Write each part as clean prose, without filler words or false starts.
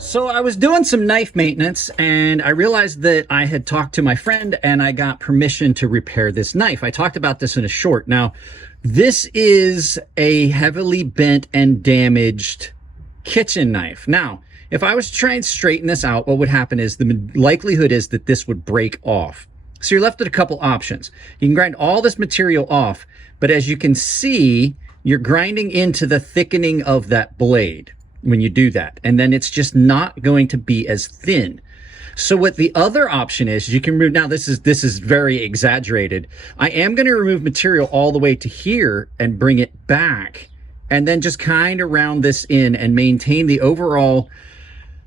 So I was doing some knife maintenance and I realized that I had talked to my friend and I got permission to repair this knife. I talked about this in a short. Now, this is a heavily bent and damaged kitchen knife. Now, if I was to try and straighten this out, what would happen is the likelihood is that this would break off. So you're left with a couple options. You can grind all this material off, but as you can see, you're grinding into the thickening of that blade when you do that. And then it's just not going to be as thin. So what the other option is, you can remove, now this is very exaggerated. I am going to remove material all the way to here and bring it back and then just kind of round this in and maintain the overall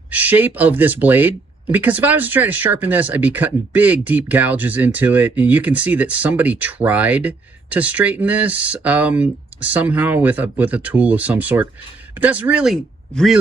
shape of this blade. Because if I was to try to sharpen this, I'd be cutting big, deep gouges into it. And you can see that somebody tried to straighten this somehow with a tool of some sort. But that's really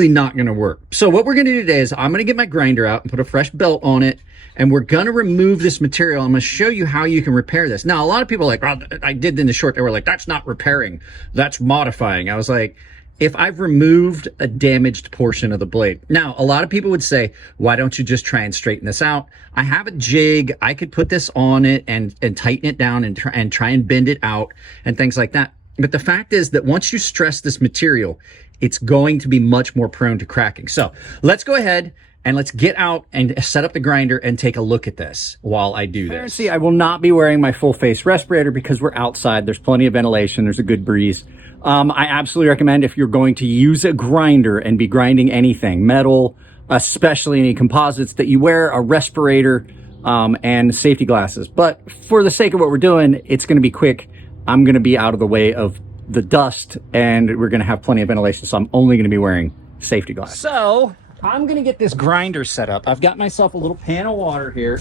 not going to work. So what we're going to do today is I'm going to get my grinder out and put a fresh belt on it, and we're going to remove this material. I'm going to show you how you can repair this. Now, a lot of people are like, well, I did in the short, they were like, that's not repairing, that's modifying. I was like, if I've removed a damaged portion of the blade. Now, a lot of people would say, why don't you just try and straighten this out? I have a jig. I could put this on it and tighten it down and try and bend it out and things like that. But the fact is that once you stress this material, it's going to be much more prone to cracking. So let's go ahead and let's get out and set up the grinder and take a look at this while I do this. I will not be wearing my full face respirator because we're outside. There's plenty of ventilation. There's a good breeze. I absolutely recommend if you're going to use a grinder and be grinding anything, metal, especially any composites, that you wear a respirator and safety glasses. But for the sake of what we're doing, it's going to be quick. I'm going to be out of the way of the dust and we're going to have plenty of ventilation, so I'm only going to be wearing safety glasses. So I'm going to get this grinder set up. I've got myself a little pan of water here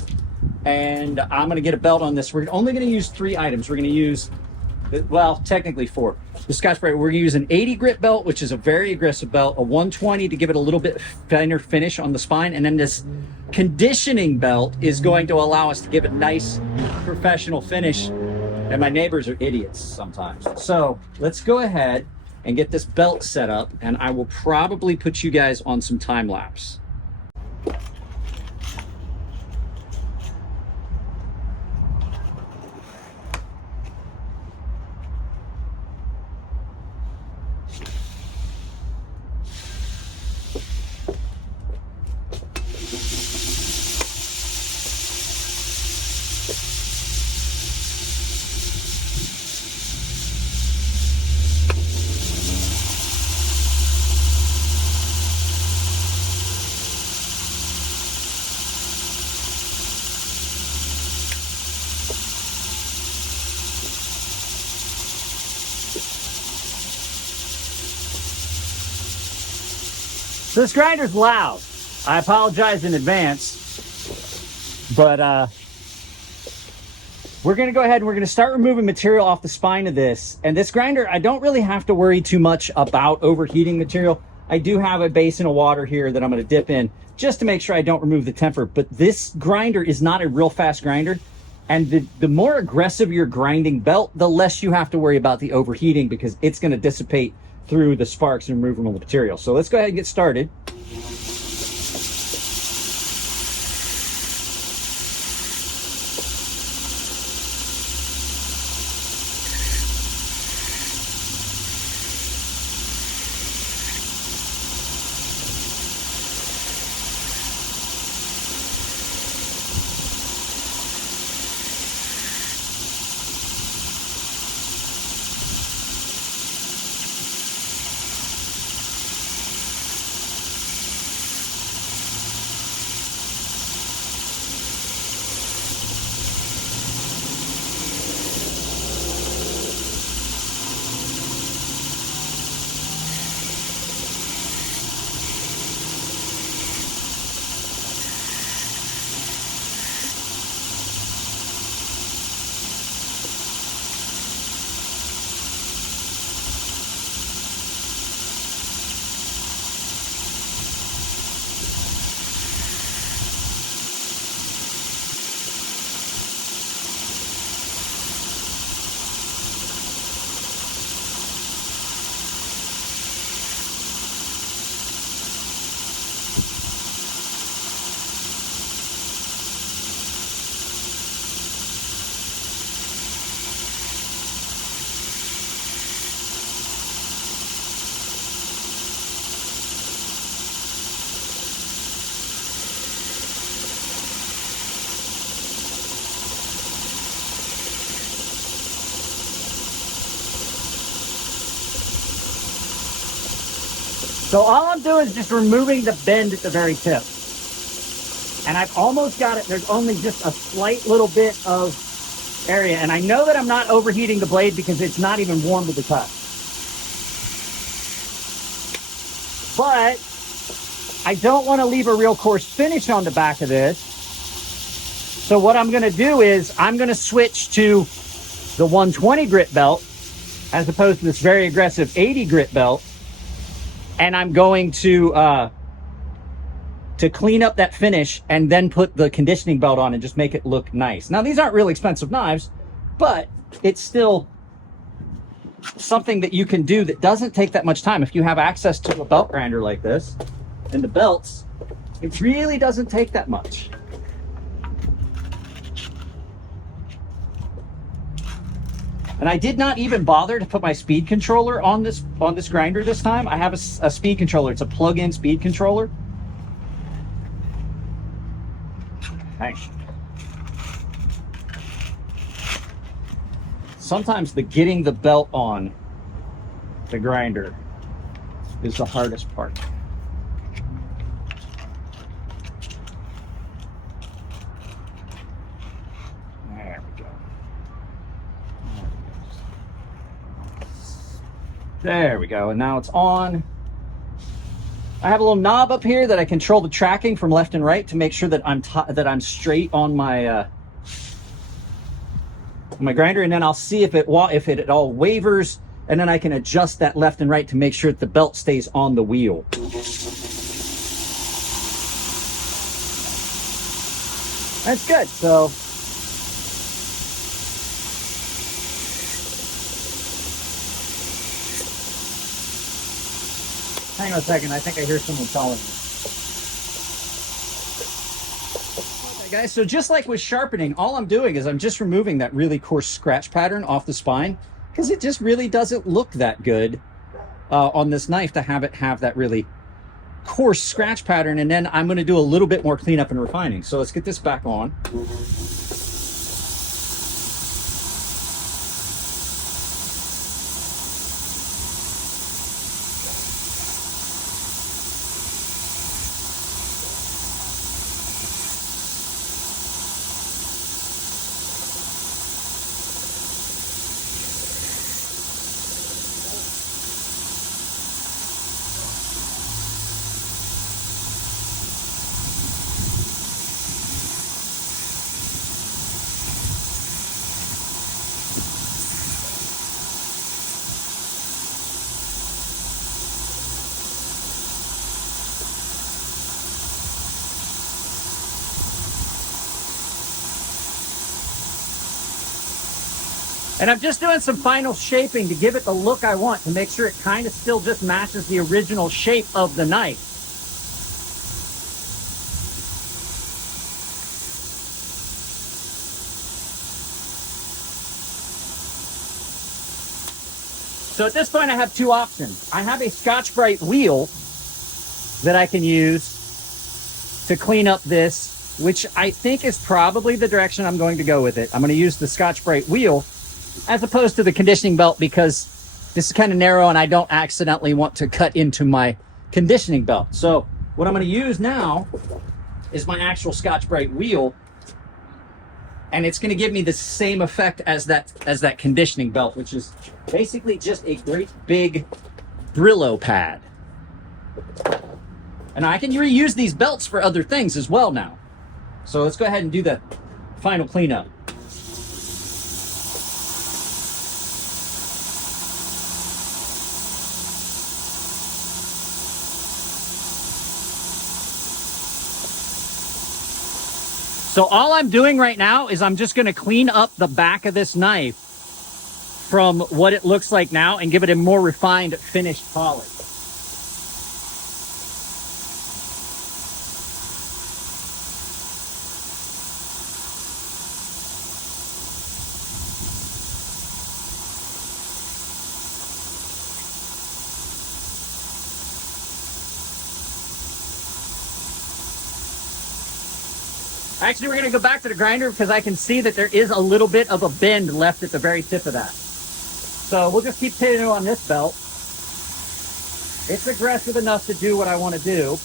and I'm going to get a belt on this. We're only going to use 3 items. We're going to use, well, technically 4. The Scotch Brite, we're going to use an 80 grit belt, which is a very aggressive belt, a 120 to give it a little bit finer finish on the spine, and then this conditioning belt is going to allow us to give it nice professional finish. And my neighbors are idiots sometimes. So let's go ahead and get this belt set up, and I will probably put you guys on some time lapse. So this grinder's loud. I apologize in advance, but we're gonna go ahead and we're gonna start removing material off the spine of this. And this grinder, I don't really have to worry too much about overheating material. I do have a basin of water here that I'm gonna dip in just to make sure I don't remove the temper. But this grinder is not a real fast grinder. And the more aggressive your grinding belt, the less you have to worry about the overheating because it's gonna dissipate through the sparks and removal of the material. So let's go ahead and get started. So all I'm doing is just removing the bend at the very tip. And I've almost got it. There's only just a slight little bit of area. And I know that I'm not overheating the blade because it's not even warm to the touch. But I don't want to leave a real coarse finish on the back of this. So what I'm going to do is I'm going to switch to the 120 grit belt as opposed to this very aggressive 80 grit belt. And I'm going to clean up that finish and then put the conditioning belt on and just make it look nice. Now, these aren't really expensive knives, but it's still something that you can do that doesn't take that much time. If you have access to a belt grinder like this and the belts, it really doesn't take that much. And I did not even bother to put my speed controller on this grinder this time. I have a speed controller. It's a plug-in speed controller. Thanks. Sometimes getting the belt on the grinder is the hardest part. There we go. There we go. And now it's on. I have a little knob up here that I control the tracking from left and right to make sure that I'm straight on my my grinder, and then I'll see if it at all wavers, and then I can adjust that left and right to make sure that the belt stays on the wheel. That's good. So hang on a second, I think I hear someone calling me. Okay guys, so just like with sharpening, all I'm doing is I'm just removing that really coarse scratch pattern off the spine because it just really doesn't look that good on this knife to have it have that really coarse scratch pattern. And then I'm going to do a little bit more cleanup and refining. So let's get this back on. And I'm just doing some final shaping to give it the look I want, to make sure it kind of still just matches the original shape of the knife. So at this point I have two options. I have a Scotch-Brite wheel that I can use to clean up this, which I think is probably the direction I'm going to go with it. I'm going to use the Scotch-Brite wheel as opposed to the conditioning belt because this is kind of narrow and I don't accidentally want to cut into my conditioning belt. So what I'm going to use now is my actual Scotch-Brite wheel, and it's going to give me the same effect as that conditioning belt, which is basically just a great big Brillo pad. And I can reuse these belts for other things as well now. So let's go ahead and do the final cleanup. So all I'm doing right now is I'm just going to clean up the back of this knife from what it looks like now and give it a more refined finished polish. Actually, we're going to go back to the grinder because I can see that there is a little bit of a bend left at the very tip of that. So we'll just keep hitting it on this belt. It's aggressive enough to do what I want to do.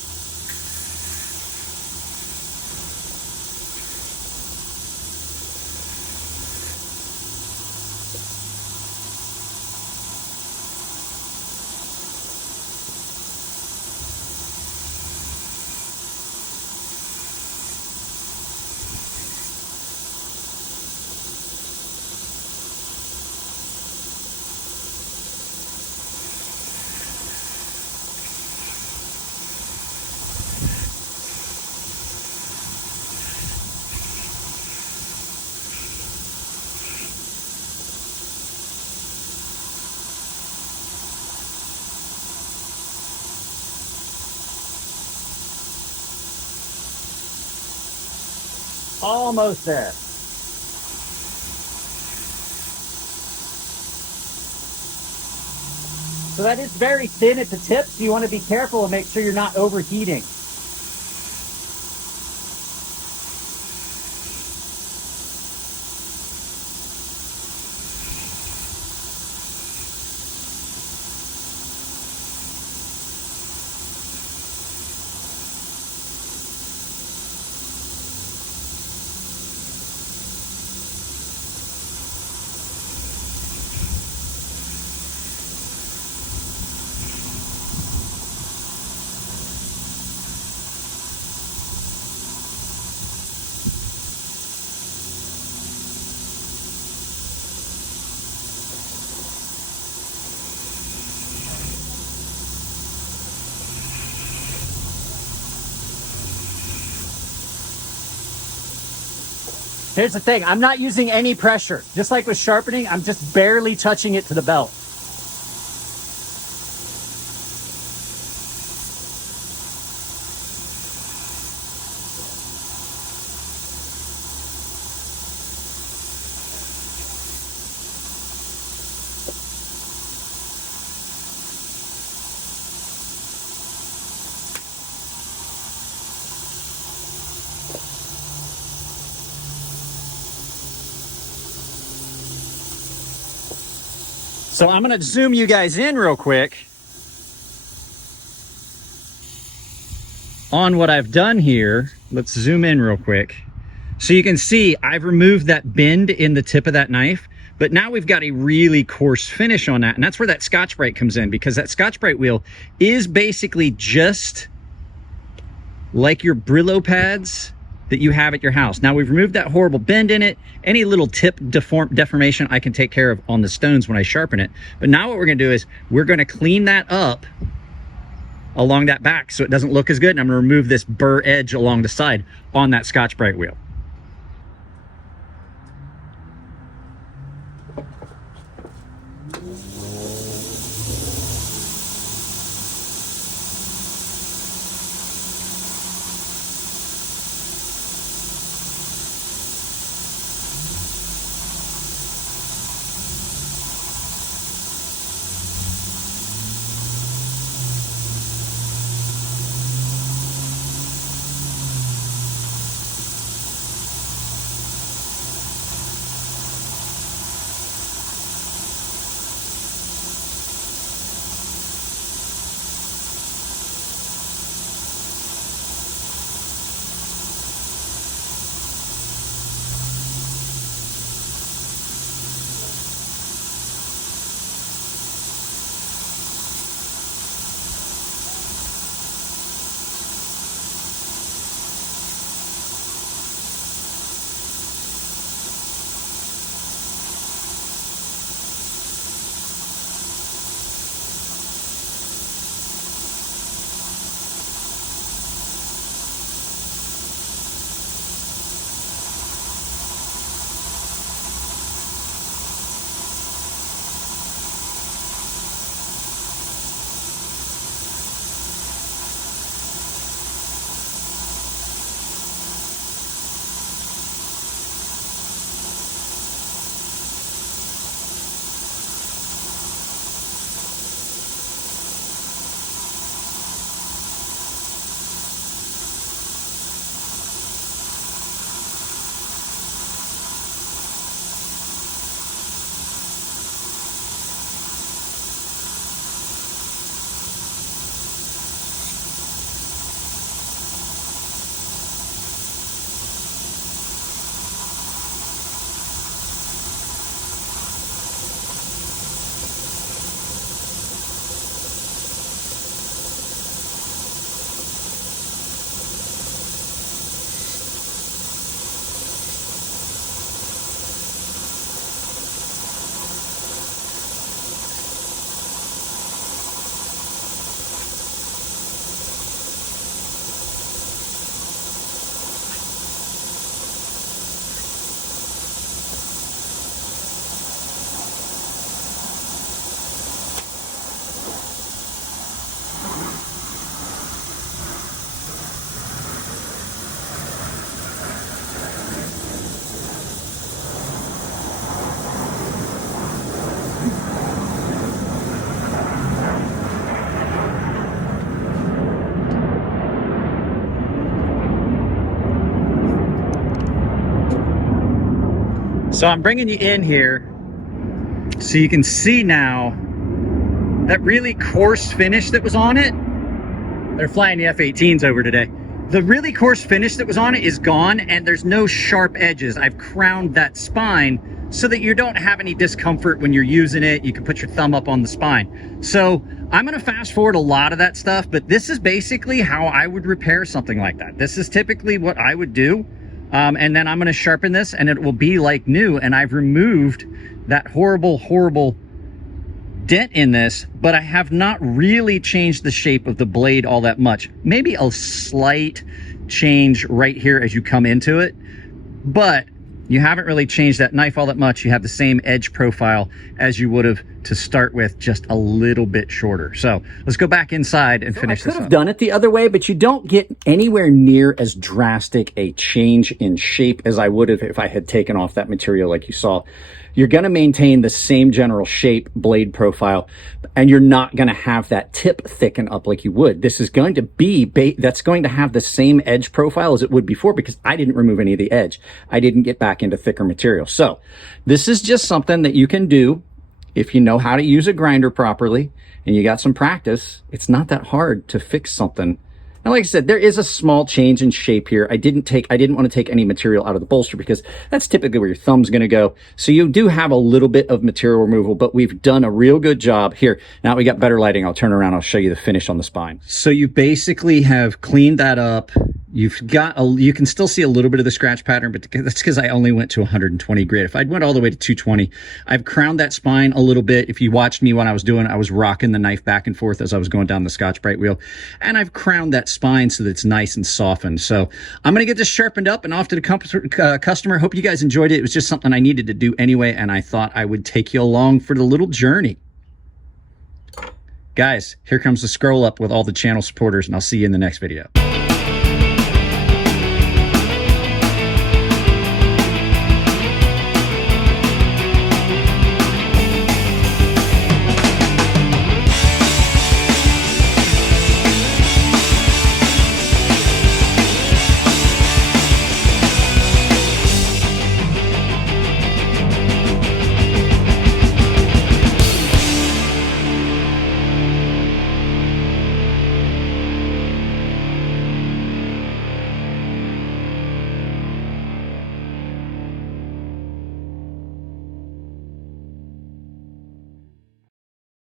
Almost there. So that is very thin at the tip, so you want to be careful and make sure you're not overheating. Here's the thing, I'm not using any pressure. Just like with sharpening, I'm just barely touching it to the belt. So I'm gonna zoom you guys in real quick on what I've done here. Let's zoom in real quick. So you can see I've removed that bend in the tip of that knife, but now we've got a really coarse finish on that. And that's where that Scotch-Brite comes in, because that Scotch-Brite wheel is basically just like your Brillo pads that you have at your house. Now we've removed that horrible bend in it. Any little tip deformation I can take care of on the stones when I sharpen it. But now what we're gonna do is we're gonna clean that up along that back so it doesn't look as good. And I'm gonna remove this burr edge along the side on that Scotch-Brite wheel. So I'm bringing you in here so you can see now that really coarse finish that was on it. They're flying the F-18s over today. The really coarse finish that was on it is gone, and there's no sharp edges. I've crowned that spine so that you don't have any discomfort when you're using it. You can put your thumb up on the spine. So I'm gonna fast forward a lot of that stuff, but this is basically how I would repair something like that. This is typically what I would do. And then I'm gonna sharpen this and it will be like new. And I've removed that horrible dent in this, but I have not really changed the shape of the blade all that much. Maybe a slight change right here as you come into it, but you haven't really changed that knife all that much. You have the same edge profile as you would have to start with, just a little bit shorter. So let's go back inside and finish this up. I could have done it the other way, but you don't get anywhere near as drastic a change in shape as I would have if I had taken off that material like you saw. You're going to maintain the same general shape, blade profile, and you're not going to have that tip thicken up like you would. This is going to be, that's going to have the same edge profile as it would before, because I didn't remove any of the edge. I didn't get back into thicker material. So this is just something that you can do if you know how to use a grinder properly and you got some practice. It's not that hard to fix something. Now, like I said, there is a small change in shape here. I didn't want to take any material out of the bolster because that's typically where your thumb's going to go. So you do have a little bit of material removal, but we've done a real good job here. Now we got better lighting. I'll turn around. I'll show you the finish on the spine. So you basically have cleaned that up. You've got you can still see a little bit of the scratch pattern, but that's because I only went to 120 grit. If I'd went all the way to 220, I've crowned that spine a little bit. If you watched me when I was doing it, I was rocking the knife back and forth as I was going down the Scotch-Brite wheel, and I've crowned that spine so that it's nice and softened. So I'm going to get this sharpened up and off to the customer. Hope you guys enjoyed it. It was just something I needed to do anyway, and I thought I would take you along for the little journey. Guys, here comes the scroll up with all the channel supporters, and I'll see you in the next video.